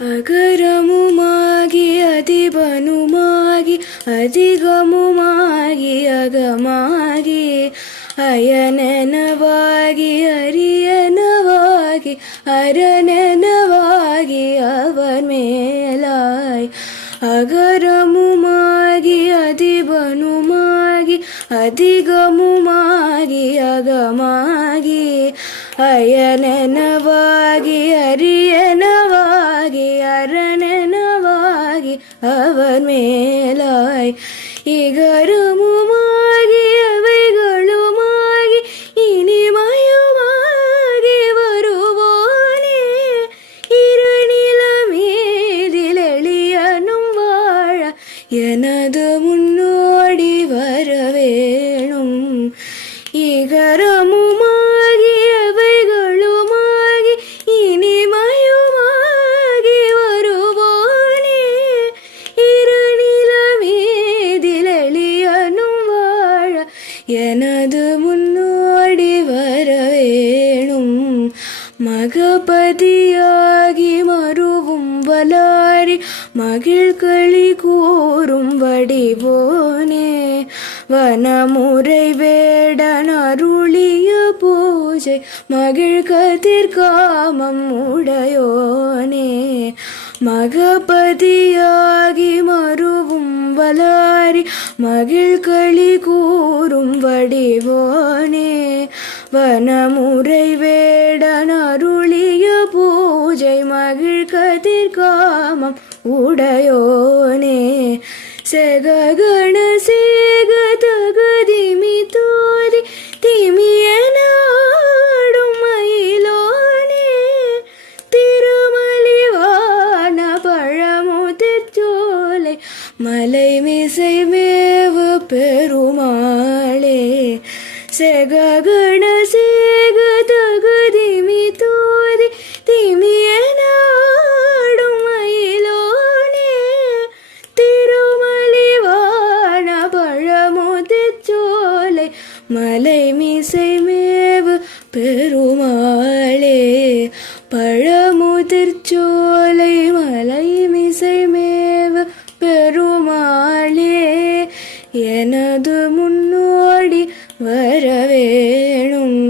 அகரமுமாகி அதிபனுமாகி அதிகமுமாகி அகமாகி அயனெனவாகி அரியனவாகி அரணெனவாகி அவர் மேலாய் அகரமுமாகி அதிபனுமாகி அதிகமுமாகி அகமாகி அயனெனவாகி அரியனவாகி அரணெனவாகி அவர் மேலாய் இகரமுமாகி அவைகளுமாகி இனிமயுமாகி வருவோனே இருநிலமேதில் எளியனும் வாழ எனது முன்னோடி வரவேணும் இகரமுமாகி அவைகளுமாகி இனிமயுமாகி வருவோனே இருநிலமேதில் எளியனும் வாழ எனது முன்னோடி வரவேணும் மகபதியாகி மருவும் வலாரி மகிழ்களி கூறும் வடிவோனே வனமுறை வேடன் அருளிய பூஜை மகிழ் கதிர்காமம் உடையோனே மகபதியாகி மருவும் வலாரி மகிழ்களி கூறும் வடிவோனே வனமுறை வேடன் அருளிய பூஜை மகிழ் கதிர்காமம் உடையோனே செககண சேக தகதிமி தோதி திமியனாடும் மயிலோனே திருமலிவான பழமுதிர்ச்சோலை மலை மிசை மேவு பெருமாளே செககண சேக தகதிமி தோதி திமியனாடும் மயிலோனே திருமலிவான பழமுதிர்ச்சோலை மலை மிசை மேவு பெருமாளே பழமுதிர்ச்சோலை மலை மிசை மேவு பெருமாளே எனது முன்னோடி வரவேணும்.